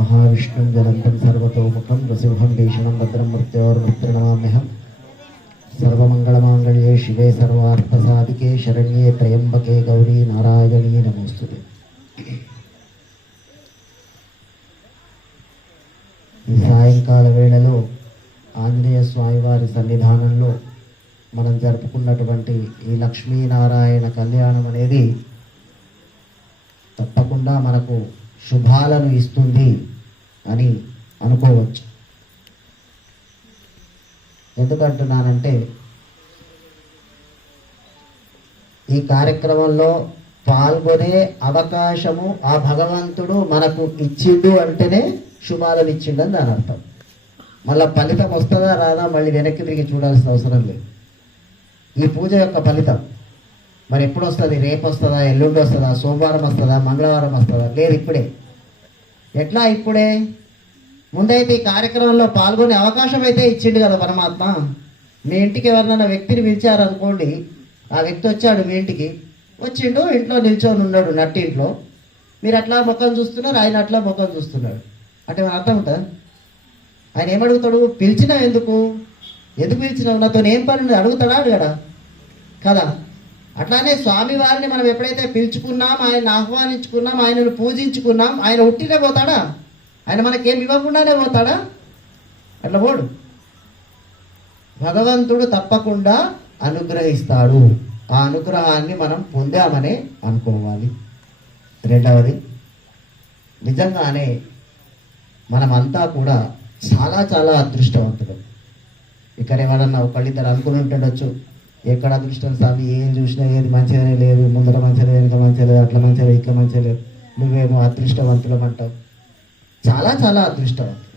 మహావిష్ణుం జలంతం సర్వతోముఖం నృసింహం భీషణం భద్రం మృత్యోర్మృత్యునమామ్యహం సర్వమంగళమాంగళ్యే శివే సర్వార్థసాధికే శరణ్యే త్రయంబకే గౌరీ నారాయణీ నమోస్తుతే. ఈ సాయంకాల వేళలో ఆంజనేయ స్వామివారి సన్నిధానంలో మనం జరుపుకున్నటువంటి ఈ లక్ష్మీనారాయణ కళ్యాణం అనేది తప్పకుండా మనకు శుభాలను ఇస్తుంది. అని అనుకోవచ్చు. ఎందుకంటున్నానంటే ఈ కార్యక్రమంలో పాల్గొనే అవకాశము ఆ భగవంతుడు మనకు ఇచ్చిండు అంటేనే శుభాలను ఇచ్చిండు అని దాని అర్థం. మళ్ళీ ఫలితం వస్తుందా రాదా మళ్ళీ వెనక్కి తిరిగి చూడాల్సిన అవసరం లేదు. ఈ పూజ యొక్క ఫలితం మరి ఎప్పుడు వస్తుంది రేపు వస్తుందా ఎల్లుండి వస్తుందా సోమవారం వస్తుందా? మంగళవారం వస్తుందా? లేదు ఇప్పుడే. ఎట్లా ఇప్పుడే? ముందైతే ఈ కార్యక్రమంలో పాల్గొనే అవకాశం అయితే ఇచ్చిండు కదా పరమాత్మ. మీ ఇంటికి ఎవరినైనా వ్యక్తిని పిలిచారనుకోండి ఆ వ్యక్తి వచ్చాడు మీ ఇంటికి. వచ్చిండు ఇంట్లో నిల్చొని ఉన్నాడు నట్టింట్లో. మీరు అట్లా ముఖం చూస్తున్నారు ఆయన అట్లా ముఖం చూస్తున్నాడు అంటే మన అర్థం ఉంటుందా ఆయన ఏమడుగుతాడు? పిలిచినా ఎందుకు? ఎందుకు పిలిచినావు నాతో ఏం పని అడుగుతాడా? అడగడా? కదా? అట్లానే స్వామి వారిని మనం ఎప్పుడైతే పిలుచుకున్నాం ఆయన ఆహ్వానించుకున్నాం ఆయనను పూజించుకున్నాం ఆయన ఉట్టినే పోతాడా? ఆయన మనకేం ఇవ్వకుండానే పోతాడా? అట్లా పోడు. భగవంతుడు తప్పకుండా అనుగ్రహిస్తాడు. ఆ అనుగ్రహాన్ని మనం పొందామనే అనుకోవాలి. రెండవది నిజంగానే మనమంతా కూడా చాలా చాలా అదృష్టవంతులు. ఇక్కడ ఎవరన్నా ఒకళ్ళిద్దరు అనుకుని ఉంటుండొచ్చు. ఎక్కడ అదృష్టం సార్ ఏం చూసినా ఏది మంచిగానే లేదు. ముందర మంచిగా లేదు వెనక మంచిగా లేదు అట్లా మంచిగా లేదు ఇట్లా మంచిగా లేదు. నువ్వేమో అదృష్టవంతులం అంటావు చాలా చాలా అదృష్టవంతులు.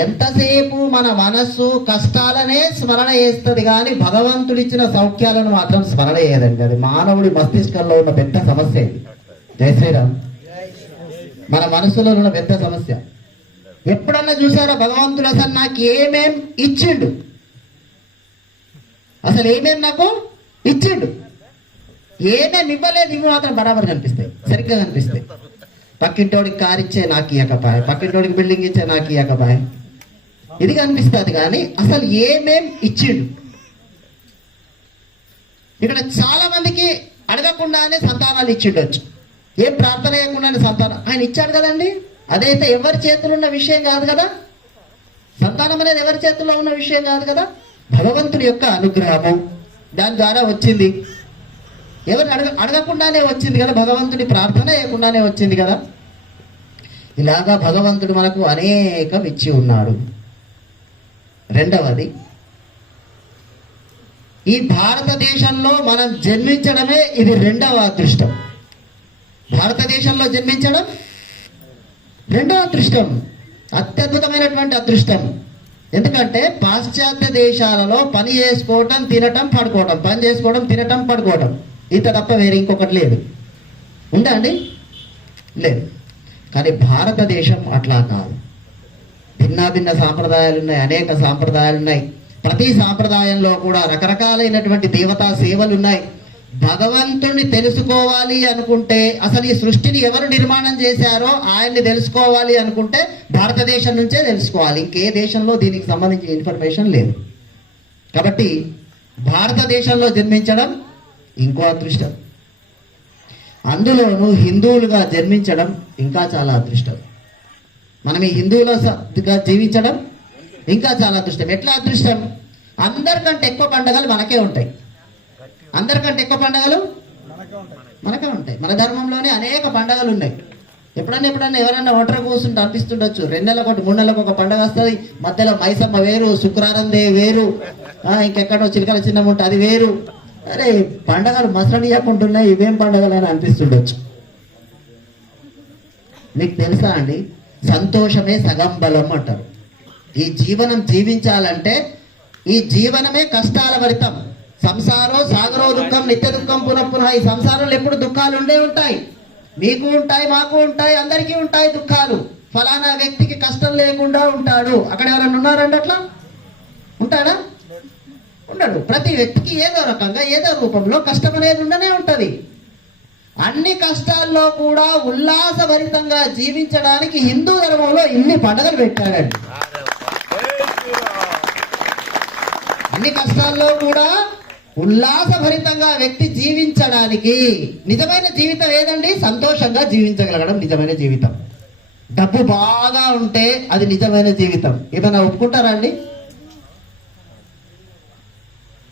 ఎంతసేపు మన మనస్సు కష్టాలనే స్మరణ చేస్తుంది కానీ భగవంతుడిచ్చిన సౌఖ్యాలను మాత్రం స్మరణ చేయదండి. అది మానవుడి మస్తిష్కంలో ఉన్న పెద్ద సమస్య ఇది. జై శ్రీరామ్. మన మనసులో ఉన్న పెద్ద సమస్య. ఎప్పుడన్నా చూసారా? భగవంతుడు అసలు నాకు ఏమేం ఇచ్చిండు? అసలు ఏమేం నాకు? ఇచ్చిండు. ఏమేమి ఇవ్వలేదు ఇవి మాత్రం బరాబర్ కనిపిస్తాయి. సరిగ్గా కనిపిస్తాయి. పక్కింటోడికి కారు ఇచ్చే నాకు ఇవ్వకపాయ పక్కింటోడికి బిల్డింగ్ ఇచ్చే నాకు ఇవ్వకపాయ ఇది కనిపిస్తుంది కానీ అసలు ఏమేం ఇచ్చిండు? ఇక్కడ చాలా మందికి అడగకుండానే సంతానాలు ఇచ్చిండొచ్చు ఏం ప్రార్థన చేయకుండానే సంతానం? ఆయన ఇచ్చాడు కదండి. అదైతే ఎవరి చేతులు ఉన్న విషయం కాదు కదా. సంతానం అనేది ఎవరి చేతుల్లో ఉన్న విషయం కాదు కదా. భగవంతుడి యొక్క అనుగ్రహము. దాని ద్వారా వచ్చింది. ఎవరు అడగ అడగకుండానే వచ్చింది కదా భగవంతుడి ప్రార్థన చేయకుండానే వచ్చింది కదా? ఇలాగా భగవంతుడు మనకు అనేకం ఇచ్చి ఉన్నాడు. రెండవది ఈ భారతదేశంలో మనం జన్మించడమే ఇది రెండవ అదృష్టం. భారతదేశంలో జన్మించడం రెండవ అదృష్టం. అత్యద్భుతమైనటువంటి అదృష్టం. ఎందుకంటే పాశ్చాత్య దేశాలలో పని చేసుకోవటం తినటం పడుకోవటం. పని చేసుకోవడం తినటం పడుకోవటం. ఇంత తప్ప వేరే ఇంకొకటి లేదు. ఉందా అండి? లేదు. కానీ భారతదేశం అట్లా కాదు. భిన్న భిన్న సాంప్రదాయాలు ఉన్నాయి అనేక సాంప్రదాయాలు ఉన్నాయి ప్రతి సాంప్రదాయంలో కూడా రకరకాలైనటువంటి దేవతా సేవలు ఉన్నాయి భగవంతుణ్ణి తెలుసుకోవాలి అనుకుంటే అసలు ఈ సృష్టిని ఎవరు నిర్మాణం చేశారో ఆయన్ని తెలుసుకోవాలి అనుకుంటే భారతదేశం నుంచే తెలుసుకోవాలి. ఇంకే దేశంలో దీనికి సంబంధించిన ఇన్ఫర్మేషన్ లేదు. కాబట్టి భారతదేశంలో జన్మించడం ఇంకో అదృష్టం. అందులోనూ హిందువులుగా జన్మించడం ఇంకా చాలా అదృష్టం. మనం ఈ హిందువులుగా జీవించడం ఇంకా చాలా అదృష్టం. ఎట్లా అదృష్టం? అందరికంటే ఎక్కువ పండుగలు మనకే ఉంటాయి. అందరికంటే ఎక్కువ పండుగలు? మనకే ఉంటాయి. మన ధర్మంలోనే అనేక పండుగలు ఉన్నాయి. ఎప్పుడన్నా ఎప్పుడన్నా ఎవరన్నా ఒంటరి కూర్చుంటే అనిపిస్తుండొచ్చు రెండు నెలలకు ఒకటి మూడు నెలలకు ఒక పండుగ వస్తుంది. మధ్యలో మైసమ్మ వేరు శుక్రవారం దే వేరు. ఇంకెక్కడో చిలకల చిన్నం ఉంటే అది వేరు. అరే పండగలు మసరనియకుంటున్నాయి ఇవేం పండుగలు అని అనిపిస్తుండొచ్చు. మీకు తెలుసా అండి? సంతోషమే సగం బలం అంటారు. ఈ జీవనం జీవించాలంటే ఈ జీవనమే కష్టాల భరితం సంసారం సాగరో దుఃఖం నిత్య దుఃఖం పునః పునః. ఈ సంసారంలో ఎప్పుడు దుఃఖాలు ఉండే ఉంటాయి. మీకు ఉంటాయి మాకు ఉంటాయి అందరికీ ఉంటాయి దుఃఖాలు. ఫలానా వ్యక్తికి కష్టం లేకుండా ఉంటాడు. అక్కడ ఎవరైనా ఉన్నారండి అట్లా? ఉంటాడా? ఉండడు. ప్రతి వ్యక్తికి ఏదో రకంగా ఏదో రూపంలో కష్టం అనేది ఉండనే ఉంటది. అన్ని కష్టాల్లో కూడా ఉల్లాసభరితంగా జీవించడానికి హిందూ ధర్మంలో ఇన్ని పండుగలు పెట్టాడండి అన్ని కష్టాల్లో కూడా ఉల్లాసభరితంగా వ్యక్తి జీవించడానికి నిజమైన జీవితం ఏదండి? సంతోషంగా జీవించగలగడం నిజమైన జీవితం. డబ్బు బాగా ఉంటే అది నిజమైన జీవితం. ఏమైనా ఒప్పుకుంటారా అండి?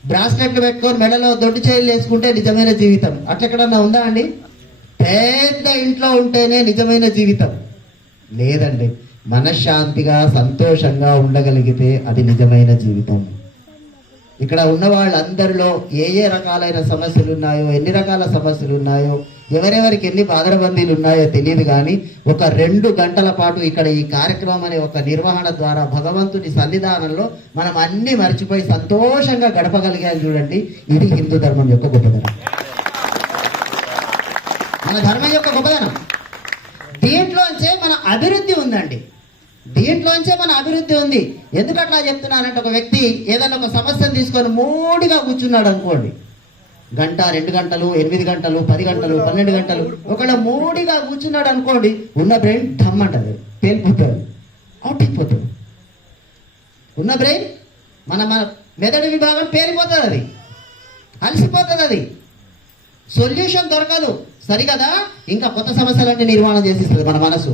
బ్రాస్లెట్లు పెట్టుకొని మెడలో దొడ్డు చేయలు వేసుకుంటే నిజమైన జీవితం. అట్లెక్కడన్నా ఉందా అండి? పెద్ద ఇంట్లో ఉంటేనే నిజమైన జీవితం. లేదండి. మనశ్శాంతిగా సంతోషంగా ఉండగలిగితే అది నిజమైన జీవితం. ఇక్కడ ఉన్న వాళ్ళందరిలో ఏ ఏ రకాలైన సమస్యలు ఉన్నాయో ఎన్ని రకాల సమస్యలు ఉన్నాయో ఎవరెవరికి ఎన్ని బాధరబందీలు ఉన్నాయో తెలియదు కానీ ఒక రెండు గంటల పాటు ఇక్కడ ఈ కార్యక్రమం అనే ఒక నిర్వహణ ద్వారా భగవంతుని సన్నిధానంలో మనం అన్ని మర్చిపోయి సంతోషంగా గడపగలిగాం చూడండి. ఇది హిందూ ధర్మం యొక్క గొప్పదనం. మన ధర్మం యొక్క గొప్పదనం. దీంట్లోంచే మన అభివృద్ధి ఉందండి. దీంట్లోంచే మన అభివృద్ధి ఉంది. ఎందుకు అట్లా చెప్తున్నానంటే ఒక వ్యక్తి ఏదైనా ఒక సమస్యను తీసుకొని మూడిగా కూర్చున్నాడు అనుకోండి. గంట రెండు గంటలు ఎనిమిది గంటలు పది గంటలు పన్నెండు గంటలు ఒకవేళ మూడిగా కూర్చున్నాడు అనుకోండి ఉన్న బ్రెయిన్ ధమ్ అంటది పేలిపోతుంది అవుట్ ఉన్న బ్రెయిన్ మన మన మెదడు విభాగం పేలిపోతుంది అది అలసిపోతుంది అది సొల్యూషన్ దొరకదు. సరికదా ఇంకా కొత్త సమస్యలన్నీ నిర్మాణం చేసిస్తుంది మన మనసు.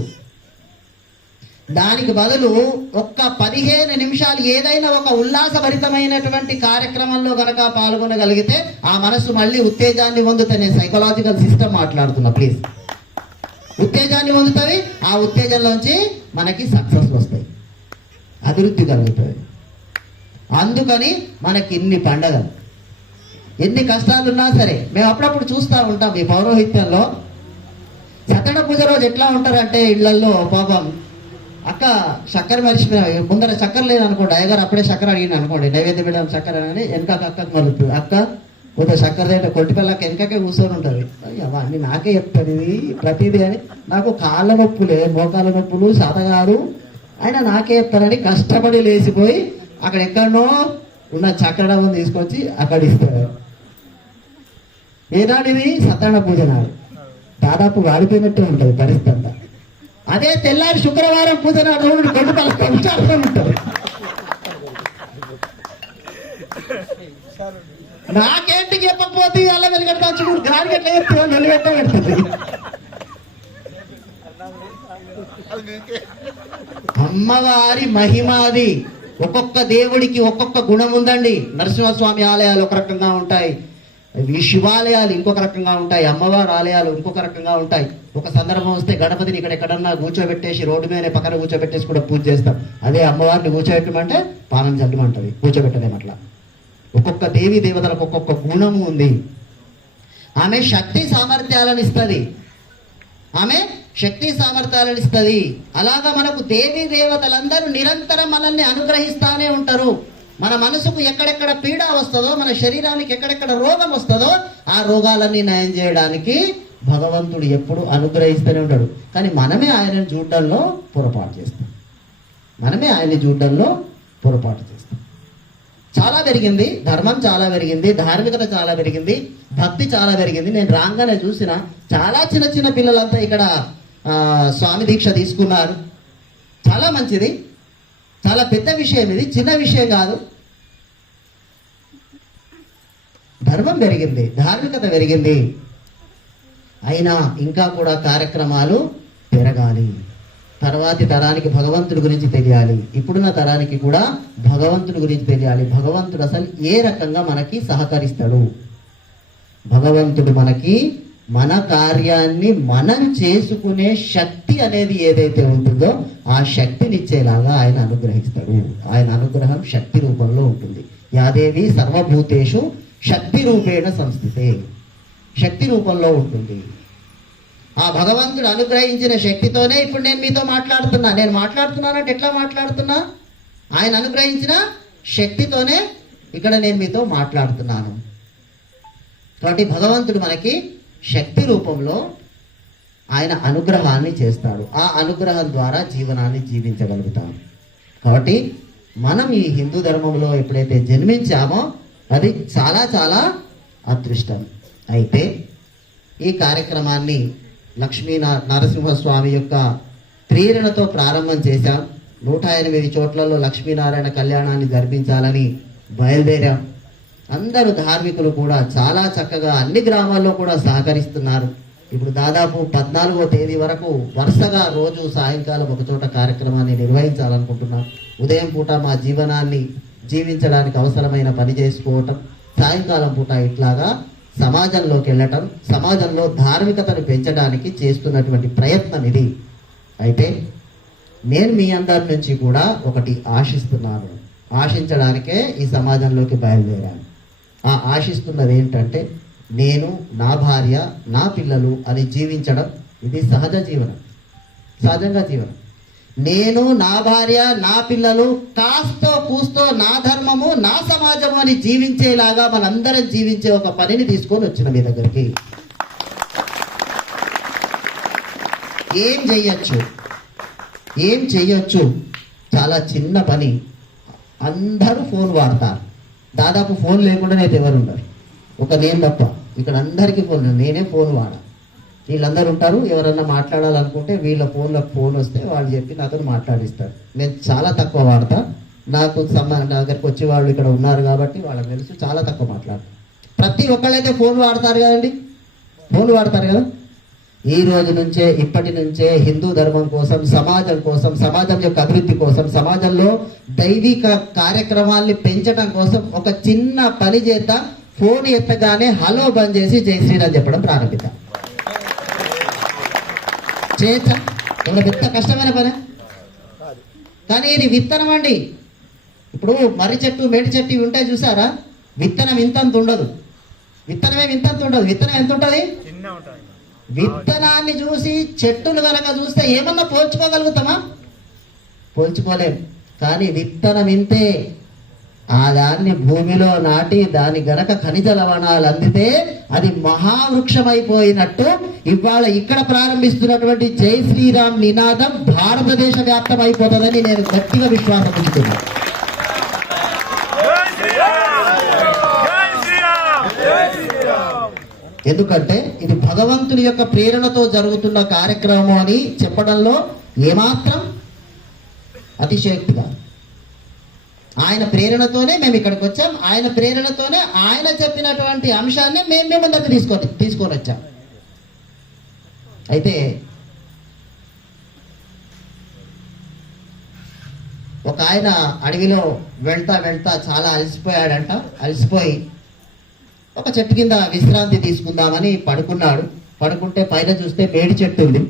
దానికి బదులు ఒక్క పదిహేను నిమిషాలు ఏదైనా ఒక ఉల్లాసభరితమైనటువంటి కార్యక్రమంలో గనక పాల్గొనగలిగితే ఆ మనసు మళ్ళీ ఉత్తేజాన్ని పొందుతుంది. నేను సైకలాజికల్ సిస్టమ్ మాట్లాడుతున్నా ప్లీజ్ ఉత్తేజాన్ని పొందుతుంది. ఆ ఉత్తేజంలోంచి మనకి సక్సెస్ వస్తాయి. అభివృద్ధి కలుగుతుంది. అందుకని మనకి ఇన్ని పండగలు. ఎన్ని కష్టాలున్నా సరే మేము అప్పుడప్పుడు చూస్తూ ఉంటాం ఈ పౌరోహిత్యంలో. సతడ పూజ రోజు ఎట్లా ఉంటారంటే ఇళ్ళల్లో పాపం అక్క చక్కెర మర్చిపోయినా ముందర చక్కెర లేదు అనుకోండి. అయ్యగారు అప్పుడే చక్కెర అడిగిన అనుకోండి. నైవేద్యం పెట్టాలి చక్కెర అని వెనక అక్కకు మలుతుంది అక్క పోతే చక్కెర తింటే కొట్టి పిల్లకి వెనకకే కూర్చొని ఉంటుంది. అవన్నీ నాకే చెప్తాను ఇది ప్రతిదీ అని. నాకు కాళ్ళ నొప్పులే మోకాళ్ళ నొప్పులు సతగారు ఆయన నాకే చెప్తారని కష్టపడి లేచిపోయి అక్కడ ఎక్కడనో ఉన్న చక్కెర డబ్బును తీసుకొచ్చి అక్కడ ఇస్తారు. ఏనాడు ఇది సత్యనారాయణ పూజ నాడు. దాదాపు వాడిపోయినట్టే ఉంటుంది పరిస్థితి. అదే తెల్లారి శుక్రవారం పూజ నాడు రోజు కొండ పల ఉంటారు నాకేంటి చెప్పకపోతే అలా వెలుగడతా చూడు గాలి ఎట్లా చెప్తే పెడుతుంది. అమ్మవారి మహిమాది ఒక్కొక్క దేవుడికి ఒక్కొక్క గుణం ఉందండి. నరసింహస్వామి ఆలయాలు ఒక రకంగా ఉంటాయి. ఈ శివాలయాలు ఇంకొక రకంగా ఉంటాయి అమ్మవారి ఆలయాలు ఇంకొక రకంగా ఉంటాయి. ఒక సందర్భం వస్తే గణపతిని ఇక్కడ ఎక్కడన్నా కూర్చోబెట్టేసి రోడ్డు మీద పక్కన కూర్చోబెట్టేసి కూడా పూజ చేస్తాం. అదే అమ్మవారిని కూర్చోబెట్టమంటే పానం చల్లమంటది కూర్చోబెట్టలేం అట్లా. ఒక్కొక్క దేవి దేవతలకు ఒక్కొక్క గుణము ఉంది. ఆమె శక్తి సామర్థ్యాలను ఇస్తుంది. ఆమె శక్తి సామర్థ్యాలను ఇస్తుంది. అలాగా మనకు దేవి దేవతలందరూ నిరంతరం మనల్ని అనుగ్రహిస్తానే ఉంటారు. మన మనసుకు ఎక్కడెక్కడ పీడ వస్తుందో మన శరీరానికి ఎక్కడెక్కడ రోగం వస్తుందో ఆ రోగాలన్నీ నయం చేయడానికి భగవంతుడు ఎప్పుడు అనుగ్రహిస్తూనే ఉంటాడు. కానీ మనమే ఆయనను చూడడంలో పొరపాటు చేస్తాం. మనమే ఆయన్ని చూడడంలో పొరపాటు చేస్తాం. చాలా పెరిగింది ధర్మం చాలా పెరిగింది ధార్మికత చాలా పెరిగింది భక్తి చాలా పెరిగింది. నేను రాగానే చూసిన చాలా చిన్న చిన్న పిల్లలంతా ఇక్కడ స్వామి దీక్ష తీసుకున్నారు. చాలా మంచిది. చాలా పెద్ద విషయం ఇది చిన్న విషయం కాదు. ధర్మం పెరిగింది ధార్మికత పెరిగింది. అయినా ఇంకా కూడా కార్యక్రమాలు పెరగాలి. తర్వాతి తరానికి భగవంతుడి గురించి తెలియాలి. ఇప్పుడున్న తరానికి కూడా భగవంతుడి గురించి తెలియాలి. భగవంతుడు అసలు ఏ రకంగా మనకి సహకరిస్తాడు? భగవంతుడు మనకి మన కార్యాన్ని మనం చేసుకునే శక్తి అనేది ఏదైతే ఉంటుందో ఆ శక్తినిచ్చేలాగా ఆయన అనుగ్రహిస్తాడు. ఆయన అనుగ్రహం శక్తి రూపంలో ఉంటుంది. యాదేవి సర్వభూతేషు శక్తి రూపేణ సంస్థితే. శక్తి రూపంలో ఉంటుంది. ఆ భగవంతుడు అనుగ్రహించిన శక్తితోనే ఇప్పుడు నేను మీతో మాట్లాడుతున్నా. నేను మాట్లాడుతున్నానంటే ఎట్లా మాట్లాడుతున్నా? ఆయన అనుగ్రహించిన శక్తితోనే ఇక్కడ నేను మీతో మాట్లాడుతున్నాను. కాబట్టి భగవంతుడు మనకి శక్తి రూపంలో ఆయన అనుగ్రహాన్ని చేస్తాడు. ఆ అనుగ్రహం ద్వారా జీవనాన్ని జీవించగలుగుతాం కాబట్టి మనం ఈ హిందూ ధర్మంలో ఎప్పుడైతే జన్మించామో అది చాలా చాలా అదృష్టం. అయితే ఈ కార్యక్రమాన్ని లక్ష్మీ నరసింహస్వామి యొక్క ప్రేరణతో ప్రారంభం చేశాం. నూట ఎనిమిది చోట్లలో లక్ష్మీనారాయణ కళ్యాణాన్ని జరిపించాలని బయలుదేరాం. అందరూ ధార్మికులు కూడా చాలా చక్కగా అన్ని గ్రామాల్లో కూడా సహకరిస్తున్నారు. ఇప్పుడు దాదాపు పద్నాలుగో తేదీ వరకు వరుసగా రోజు సాయంకాలం ఒకచోట కార్యక్రమాన్ని నిర్వహించాలనుకుంటున్నాం. ఉదయం పూట మా జీవనాన్ని జీవించడానికి అవసరమైన పని చేసుకోవటం సాయంకాలం పూట ఇట్లాగా సమాజంలోకి వెళ్ళటం సమాజంలో ధార్మికతను పెంచడానికి చేస్తున్నటువంటి ప్రయత్నం ఇది. అయితే నేను మీ అందరి నుంచి కూడా ఒకటి ఆశిస్తున్నాను. ఆశించడానికే ఈ సమాజంలోకి బయలుదేరాను. ఆ ఆశిస్తున్నది ఏంటంటే నేను నా భార్య నా పిల్లలు అని జీవించడం ఇది సహజ జీవనం. సహజంగా జీవనం. నేను నా భార్య నా పిల్లలు కాస్తో కూస్తో నా ధర్మము నా సమాజము అని జీవించేలాగా మనందరం జీవించే ఒక పనిని తీసుకొని వచ్చిన మీ దగ్గరికి. ఏం చెయ్యొచ్చు? ఏం చెయ్యొచ్చు? చాలా చిన్న పని. అందరూ ఫోన్ వాడతారు. దాదాపు ఫోన్ లేకుండానే అయితే ఎవరు ఉండరు ఒక నేను తప్ప. ఇక్కడ అందరికీ ఫోన్ నేనే ఫోన్ వాడా? వీళ్ళందరూ ఉంటారు. ఎవరన్నా మాట్లాడాలనుకుంటే వీళ్ళ ఫోన్లో ఫోన్ వస్తే వాళ్ళు చెప్పి నాతో మాట్లాడిస్తారు. నేను చాలా తక్కువ వాడతా. నాకు సంబంధం నా దగ్గరకు వచ్చే వాళ్ళు ఇక్కడ ఉన్నారు కాబట్టి వాళ్ళకి తెలుసు చాలా తక్కువ మాట్లాడతాను ప్రతి ఒక్కళ్ళైతే ఫోన్ వాడతారు కదండి. ఫోన్ వాడతారు కదా. ఈ రోజు నుంచే ఇప్పటి నుంచే హిందూ ధర్మం కోసం సమాజం కోసం సమాజం యొక్క అభివృద్ధి కోసం సమాజంలో దైవిక కార్యక్రమాల్ని పెంచడం కోసం ఒక చిన్న పని చేత ఫోన్ ఎత్తగానే హలో బంద్ చేసి జై శ్రీరామ్ చెప్పడం ప్రారంభిద్దాం. చేయొచ్చా ఏమైనా పెద్ద కష్టమైన పని? కానీ ఇది విత్తనం అండి. ఇప్పుడు మర్రి చెట్టు మేడి చెట్టు ఇవి ఉంటాయి చూసారా? విత్తనం ఇంతంత ఉండదు. విత్తనమే ఇంతంత ఉండదు. విత్తనం ఎంత ఉంటుంది? విత్తనాన్ని చూసి చెట్టును కనుక చూస్తే ఏమన్నా పోల్చుకోగలుగుతామా? పోల్చుకోలేం. కానీ విత్తనం ఇంతే. ఆ దాన్ని భూమిలో నాటి దాని గనక ఖనిజ లవణాలు అందితే అది మహావృక్షమైపోయినట్టు ఇవాళ ఇక్కడ ప్రారంభిస్తున్నటువంటి జై శ్రీరామ్ నినాదం భారతదేశ వ్యాప్తం అయిపోతుందని నేను గట్టిగా విశ్వాసం ఉంచుతున్నాను. ఎందుకంటే ఇది భగవంతుని యొక్క ప్రేరణతో జరుగుతున్న కార్యక్రమం అని చెప్పడంలో ఏమాత్రం అతిశయక్తిగా ఆయన ప్రేరణతోనే మేము ఇక్కడికి వచ్చాం. ఆయన ప్రేరణతోనే ఆయన చెప్పినటువంటి అంశాన్ని మేము మేము దగ్గర తీసుకొని తీసుకొని వచ్చాం. అయితే ఒక ఆయన అడవిలో వెళ్తా వెళ్తా చాలా అలసిపోయాడంట. అలసిపోయి ఒక చెట్టు కింద విశ్రాంతి తీసుకుందామని పడుకున్నాడు. పడుకుంటే పైన చూస్తే మేడి చెట్టు ఉంది.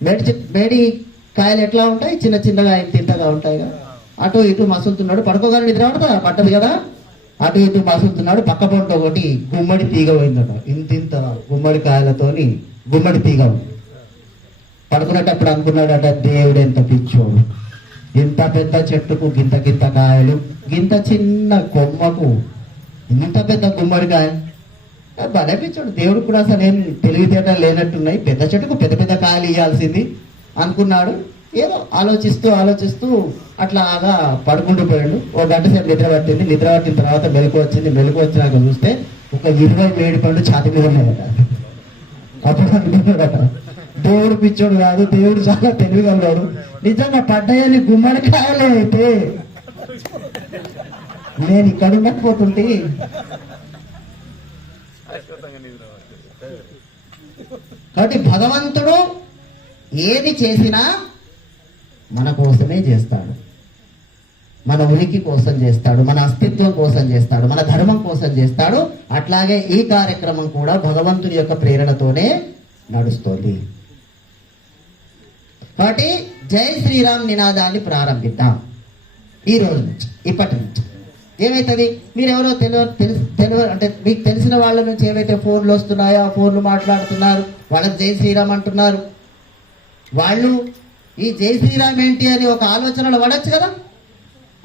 మేడి చెట్టు మేడి కాయలు ఎట్లా ఉంటాయి? చిన్న చిన్నగా తింటగా ఉంటాయి కదా అటు ఇటు మసులుతున్నాడు. పడుకోగానే నిద్ర పట్టదు కదా. అటు ఇటు మసులుతున్నాడు. పక్క పొంట ఒకటి గుమ్మడి తీగ పోయిందట. ఇంత ఇంత గుమ్మడి కాయలతోని గుమ్మడి తీగ పడుకునేటప్పుడు పడుకునేటప్పుడు అనుకున్నాడట దేవుడు ఎంత పిచ్చోడు. ఇంత పెద్ద చెట్టుకు గింత గింత కాయలు గింత చిన్న కొమ్మకు ఇంత పెద్ద గుమ్మడికాయ భలే పిచ్చాడు. దేవుడు కూడా అసలు ఏం తెలివితేటలు లేనట్టున్నాయి. పెద్ద చెట్టుకు పెద్ద పెద్ద కాయలు ఇవ్వాల్సింది అనుకున్నాడు. ఏదో ఆలోచిస్తూ ఆలోచిస్తూ అట్లాగా పడుకుంటూ పోయాడు. ఓ గంట సేపు నిద్ర పట్టింది. నిద్ర పట్టిన తర్వాత మెలకు వచ్చింది. మెలకు వచ్చినాక చూస్తే ఒక ఇరవై మేడి పండు ఛాతి మీద ఉన్నాయట అప్పుడు అనుకున్నాడట దేవుడు పిచ్చోడు కాదు దేవుడు చాలా తెలివిగా ఉన్నాడు. నిజంగా పడ్డాయని గుమ్మడికాయలే అయితే. నేను ఇక్కడ ఉండకపోతుంటే. కాబట్టి భగవంతుడు ఏది చేసినా మన కోసమే చేస్తాడు. మన ఉనికి కోసం చేస్తాడు మన అస్తిత్వం కోసం చేస్తాడు మన ధర్మం కోసం చేస్తాడు. అట్లాగే ఈ కార్యక్రమం కూడా భగవంతుని యొక్క ప్రేరణతోనే నడుస్తోంది. కాబట్టి జై శ్రీరామ్ నినాదాన్ని ప్రారంభిద్దాం. ఈ రోజు నుంచి ఇప్పటి నుంచి. ఏమవుతుంది మీరెవరో తెలియ తెలుసు తెలియ అంటే మీకు తెలిసిన వాళ్ళ నుంచి ఏవైతే ఫోన్లు వస్తున్నాయో ఆ ఫోన్లు మాట్లాడుతున్నారు వాళ్ళకి జై శ్రీరామ్ అంటున్నారు. వాళ్ళు ఈ జై శ్రీరామ్ ఏంటి అని ఒక ఆలోచనలు పడచ్చు కదా?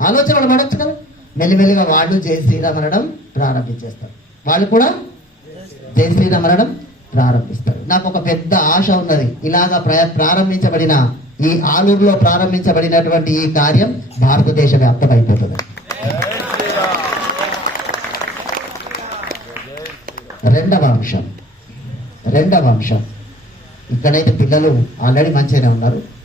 ఆలోచనలు పడచ్చు కదా? మెల్లిమెల్లిగా వాళ్ళు జై శ్రీరామ్ అనడం ప్రారంభించేస్తారు. వాళ్ళు కూడా జై శ్రీరామ్ అనడం ప్రారంభిస్తారు. నాకు ఒక పెద్ద ఆశ ఉన్నది. ఇలాగా ప్ర- ప్రారంభించబడిన ఈ ఆలూరులో ప్రారంభించబడినటువంటి ఈ కార్యం భారతదేశ వ్యాప్తమైపోతుంది రెండవ అంశం. రెండవ అంశం. ఇక్కడైతే పిల్లలు ఆల్రెడీ మంచిగానే ఉన్నారు.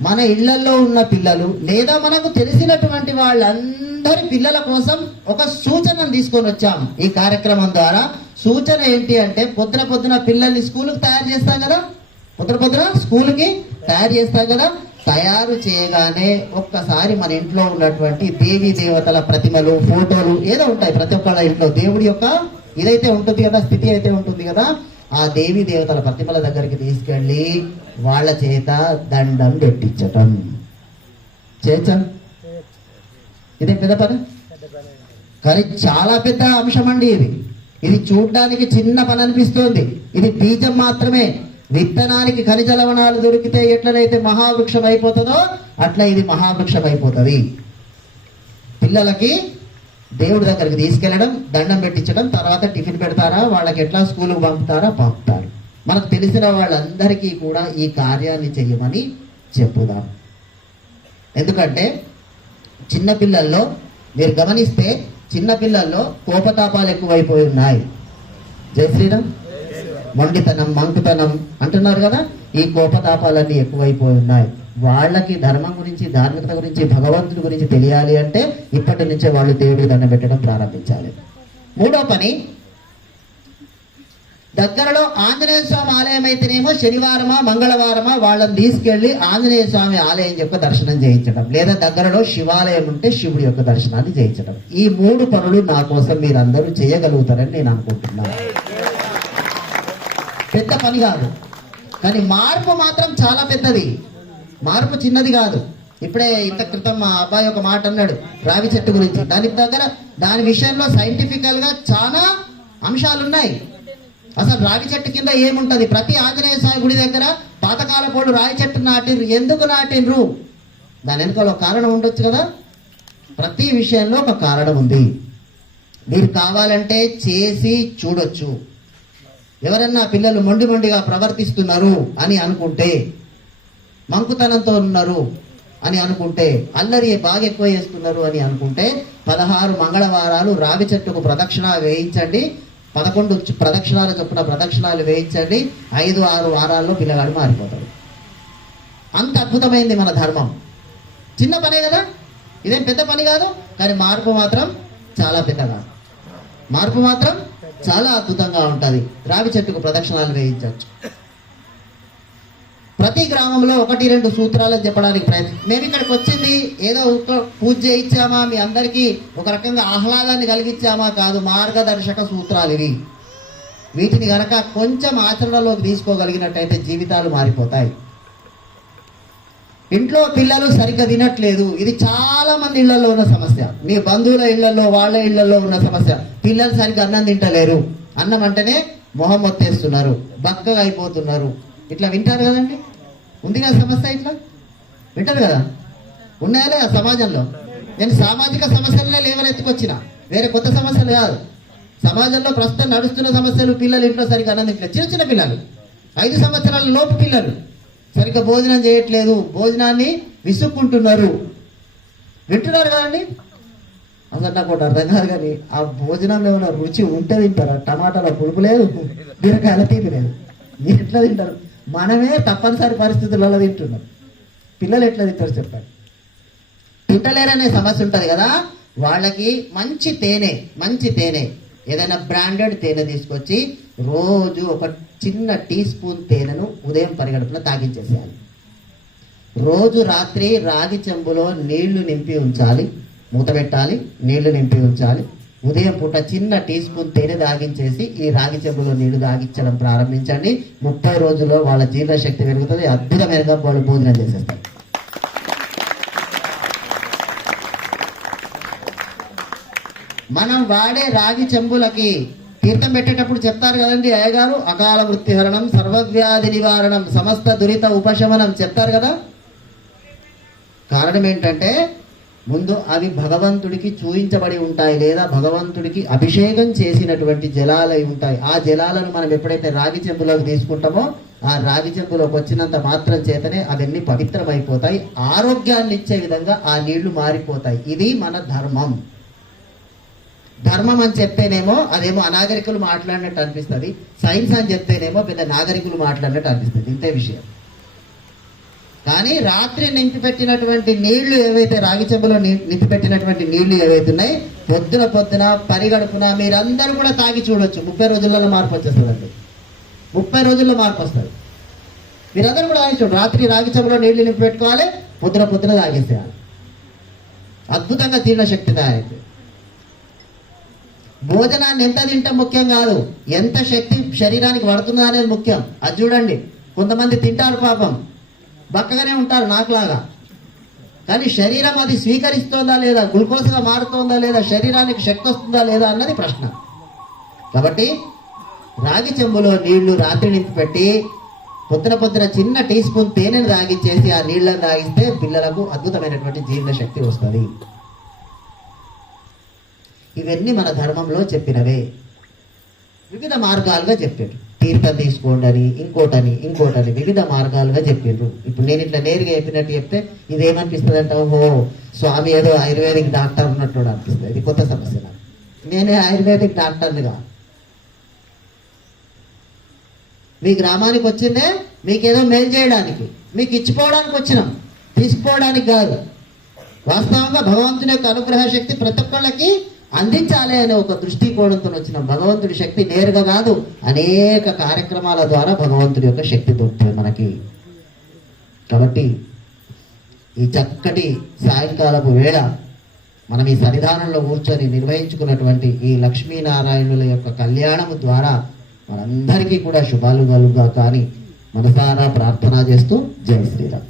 మన ఇళ్ళలో ఉన్న పిల్లలు లేదా మనకు తెలిసినటువంటి వాళ్ళందరి పిల్లల కోసం ఒక సూచనను తీసుకొని వచ్చాం ఈ కార్యక్రమం ద్వారా. సూచన ఏంటి అంటే పొద్దున పొద్దున పిల్లల్ని స్కూల్కి తయారు చేస్తాం కదా? పొద్దున పొద్దున స్కూల్కి తయారు చేస్తాం కదా? తయారు చేయగానే ఒక్కసారి మన ఇంట్లో ఉన్నటువంటి దేవీ దేవతల ప్రతిమలు ఫోటోలు ఏదో ఉంటాయి ప్రతి ఒక్కళ్ళ ఇంట్లో. దేవుడి యొక్క ఇదైతే ఉంటుంది కదా స్థితి అయితే ఉంటుంది కదా? ఆ దేవీ దేవతల ప్రతిమల దగ్గరికి తీసుకెళ్ళి వాళ్ళ చేత దండం పెట్టించటం. చేయచ్చా ఇదే పెద్ద పని? కానీ చాలా పెద్ద అంశం అండి ఇది. ఇది చూడడానికి చిన్న పని అనిపిస్తుంది. ఇది బీజం మాత్రమే. విత్తనానికి ఖనిజ లవణాలు దొరికితే ఎట్లనైతే మహావృక్షం అయిపోతుందో అట్లా ఇది మహావృక్షం అయిపోతుంది. పిల్లలకి దేవుడి దగ్గరికి తీసుకెళ్ళడం దండం పెట్టించడం తర్వాత టిఫిన్ పెడతారా వాళ్ళకి ఎట్లా స్కూల్కి పంపుతారా పంపుతారు. మనకు తెలిసిన వాళ్ళందరికీ కూడా ఈ కార్యాన్ని చేయమని చెప్పుదాం. ఎందుకంటే చిన్నపిల్లల్లో మీరు గమనిస్తే చిన్నపిల్లల్లో కోపతాపాలు ఎక్కువైపోయి ఉన్నాయి. జై శ్రీరామ్. మొండితనం మంకుతనం అంటున్నారు కదా ఈ కోపతాపాలన్నీ ఎక్కువైపోయి ఉన్నాయి. వాళ్ళకి ధర్మం గురించి ధార్మికత గురించి భగవంతుడి గురించి తెలియాలి అంటే ఇప్పటి నుంచే వాళ్ళు దేవుడికి దండం పెట్టడం ప్రారంభించాలి. మూడో పని దగ్గరలో ఆంజనేయ స్వామి ఆలయం అయితేనేమో శనివారమా మంగళవారమా వాళ్ళని తీసుకెళ్ళి ఆంజనేయ స్వామి ఆలయం యొక్క దర్శనం చేయించడం. లేదా దగ్గరలో శివాలయం ఉంటే శివుడి యొక్క దర్శనాన్ని చేయించడం. ఈ మూడు పనులు నా కోసం మీరందరూ చేయగలుగుతారని నేను అనుకుంటున్నాను పెద్ద పని కాదు. కానీ మార్పు మాత్రం చాలా పెద్దది. మార్పు చిన్నది కాదు. ఇప్పుడే ఇంత క్రితం మా అబ్బాయి ఒక మాట అన్నాడు రావి చెట్టు గురించి. దాని దగ్గర దాని విషయంలో సైంటిఫికల్గా చాలా అంశాలు ఉన్నాయి అసలు రావి చెట్టు కింద ఏముంటది? ప్రతి ఆంజనేయ స్వామి గుడి దగ్గర పాతకాలపోడు రావి చెట్టు నాటిండ్రు ఎందుకు నాటిండ్రు దాని వెనుకలో ఒక కారణం ఉండొచ్చు కదా? ప్రతి విషయంలో ఒక కారణం ఉంది. మీరు కావాలంటే చేసి చూడొచ్చు. ఎవరన్నా పిల్లలు మొండి మొండిగా ప్రవర్తిస్తున్నారు అని అనుకుంటే మంకుతనంతో ఉన్నారు అని అనుకుంటే అల్లరి బాగా ఎక్కువ చేస్తున్నారు అని అనుకుంటే పదహారు మంగళవారాలు రావి చెట్టుకు ప్రదక్షిణ వేయించండి పదకొండు ప్రదక్షిణాలు చొప్పున ప్రదక్షిణాలు వేయించండి ఐదు ఆరు వారాల్లో పిల్లగాడు మారిపోతాడు. అంత అద్భుతమైంది మన ధర్మం. చిన్న పనే కదా? ఇదేం పెద్ద పని కాదు కానీ మార్పు మాత్రం చాలా పెద్దగా. మార్పు మాత్రం చాలా అద్భుతంగా ఉంటుంది. రావి చెట్టుకు ప్రదక్షిణాలు వేయించవచ్చు. ప్రతి గ్రామంలో ఒకటి రెండు సూత్రాలు చెప్పడానికి ప్రయత్నం. మేము ఇక్కడికి వచ్చింది ఏదో ఒక పూజ చేయించామా మీ అందరికీ ఒక రకంగా ఆహ్లాదాన్ని కలిగించామా కాదు మార్గదర్శక సూత్రాలు ఇవి. వీటిని కనుక కొంచెం ఆచరణలోకి తీసుకోగలిగినట్టయితే జీవితాలు మారిపోతాయి. ఇంట్లో పిల్లలు సరిగ్గా తినట్లేదు. ఇది చాలా మంది ఇళ్ళలో ఉన్న సమస్య. మీ బంధువుల ఇళ్ళలో వాళ్ళ ఇళ్ళలో ఉన్న సమస్య. పిల్లలు సరిగ్గా అన్నం తింటలేరు. అన్నం అంటేనే మొహం మొత్తేస్తున్నారు. బక్కగా అయిపోతున్నారు. ఇట్లా వింటారు కదండి? ఉంది కదా సమస్య ఇట్లా? వింటారు కదా? ఉన్నాయా లేదా సమాజంలో? నేను సామాజిక సమస్యలనే లేవనెత్తుకొచ్చిన వేరే కొత్త సమస్యలు కాదు. సమాజంలో ప్రస్తుతం నడుస్తున్న సమస్యలు పిల్లలు ఇంట్లో సరిగ్గా అన్నం చిన్న చిన్న పిల్లలు. ఐదు సంవత్సరాల లోపు పిల్లలు. సరిగ్గా భోజనం చేయట్లేదు. భోజనాన్ని విసుక్కుంటున్నారు. వింటున్నారు కదండి? అసలు నాకు ఒకటి అర్థం కాదు కానీ ఆ భోజనంలో ఏమైనా రుచి ఉంటే తింటారా. టమాటాల పులుపు లేదు. బీరకాయల తీపి లేదు. మీరు ఎట్లా తింటారు? మనమే తప్పనిసరి పరిస్థితులలో తింటున్నాం. పిల్లలు ఎట్లా తింటారు చెప్పండి. తింటలేరనే సమస్య ఉంటుంది కదా? వాళ్ళకి మంచి తేనె మంచి తేనె ఏదైనా బ్రాండెడ్ తేనె తీసుకొచ్చి రోజు ఒక చిన్న టీ స్పూన్ తేనెను ఉదయం పరిగడుపున తాగించేసేయాలి. రోజు రాత్రి రాగి చెంబులో నీళ్ళు నింపి ఉంచాలి మూత పెట్టాలి నీళ్ళు నింపి ఉంచాలి ఉదయం పూట చిన్న టీ స్పూన్ తేనె దాగించేసి ఈ రాగి చెంబులో నీళ్ళు దాగించడం ప్రారంభించండి. ముప్పై రోజుల్లో వాళ్ళ జీర్ణశక్తి పెరుగుతుంది. అద్భుతమైన వాళ్ళు భోజనం చేసేస్తారు. మనం వాడే రాగి చెంబులకి తీర్థం పెట్టేటప్పుడు చెప్తారు కదండి అయ్యగారు అకాల మృత్యుహరణం సర్వవ్యాధి నివారణం సమస్త దురిత ఉపశమనం చెప్తారు కదా? కారణం ఏంటంటే ముందు అవి భగవంతుడికి చూయించబడి ఉంటాయి లేదా భగవంతుడికి అభిషేకం చేసినటువంటి జలాలై ఉంటాయి. ఆ జలాలను మనం ఎప్పుడైతే రాగి చెంబులోకి తీసుకుంటామో ఆ రాగి చెంబులోకి వచ్చినంత మాత్రం చేతనే అవన్నీ పవిత్రమైపోతాయి. ఆరోగ్యాన్ని ఇచ్చే విధంగా ఆ నీళ్ళు మారిపోతాయి. ఇది మన ధర్మం. ధర్మం అని చెప్తేనేమో అదేమో అనాగరికులు మాట్లాడినట్టు అనిపిస్తుంది. సైన్స్ అని చెప్తేనేమో పెద్ద నాగరికులు మాట్లాడినట్టు అనిపిస్తుంది. ఇంతే విషయం. కానీ రాత్రి నింపిపెట్టినటువంటి నీళ్ళు ఏవైతే రాగి చెంబులో నింపిపెట్టినటువంటి నీళ్ళు ఏవైతే ఉన్నాయి పొద్దున పొద్దున పరిగడుపున మీరందరూ కూడా తాగి చూడొచ్చు. ముప్పై రోజులలో మార్పు వచ్చేస్తుందండి. ముప్పై రోజుల్లో మార్పు వస్తుంది. మీరందరూ కూడా తాగి చూడు రాత్రి రాగి చెంబులో నీళ్ళు నింపిపెట్టుకోవాలి పొద్దున పొద్దున తాగేసేయాలి. అద్భుతంగా జీర్ణ శక్తి తయారైంది భోజనాన్ని ఎంత తింటాం ముఖ్యం కాదు. ఎంత శక్తి శరీరానికి పడుతుందా అనేది ముఖ్యం. అది చూడండి. కొంతమంది తింటారు పాపం. బక్కగానే ఉంటారు నాకులాగా. కానీ శరీరం అది స్వీకరిస్తోందా లేదా గ్లూకోజ్గా మారుతోందా లేదా శరీరానికి శక్తి వస్తుందా లేదా అన్నది ప్రశ్న. కాబట్టి రాగి చెంబులో నీళ్ళు రాత్రి నింపి పెట్టి పొద్దున పొద్దున చిన్న టీ స్పూన్ తేనెను తాగిచ్చేసి ఆ నీళ్ళని తాగిస్తే పిల్లలకు అద్భుతమైనటువంటి జీర్ణ శక్తి వస్తుంది. ఇవన్నీ మన ధర్మంలో చెప్పినవే. వివిధ మార్గాలుగా చెప్పారు. తీర్థం తీసుకోండి అని ఇంకోటని ఇంకోటని వివిధ మార్గాలుగా చెప్పిండ్రు. ఇప్పుడు నేను ఇట్లా నేరుగా చెప్పినట్టు చెప్తే ఇదేమనిపిస్తుంది అంటే ఓహో స్వామి ఏదో ఆయుర్వేదిక్ డాక్టర్ ఉన్నట్టు అనిపిస్తుంది. ఇది కొత్త సమస్య నాకు. నేనే ఆయుర్వేదిక్ డాక్టర్నిగా మీ గ్రామానికి వచ్చిందే మీకేదో మేలు చేయడానికి మీకు ఇచ్చిపోవడానికి వచ్చినాం. తీసుకోవడానికి కాదు. వాస్తవంగా భగవంతుని యొక్క అనుగ్రహ శక్తి ప్రతి ఒక్కళ్ళకి అందించాలి అనే ఒక దృష్టికోణంతో వచ్చిన భగవంతుడి శక్తి నేరుగా కాదు అనేక కార్యక్రమాల ద్వారా భగవంతుడి యొక్క శక్తి దొరుకుతుంది మనకి. కాబట్టి ఈ చక్కటి సాయంకాలపు వేళ మనం ఈ సన్నిధానంలో కూర్చొని నిర్వహించుకున్నటువంటి ఈ లక్ష్మీనారాయణుల యొక్క కళ్యాణము ద్వారా మనందరికీ కూడా శుభాలు కలుగా కానీ మనసారా ప్రార్థన చేస్తూ జై శ్రీరామ్.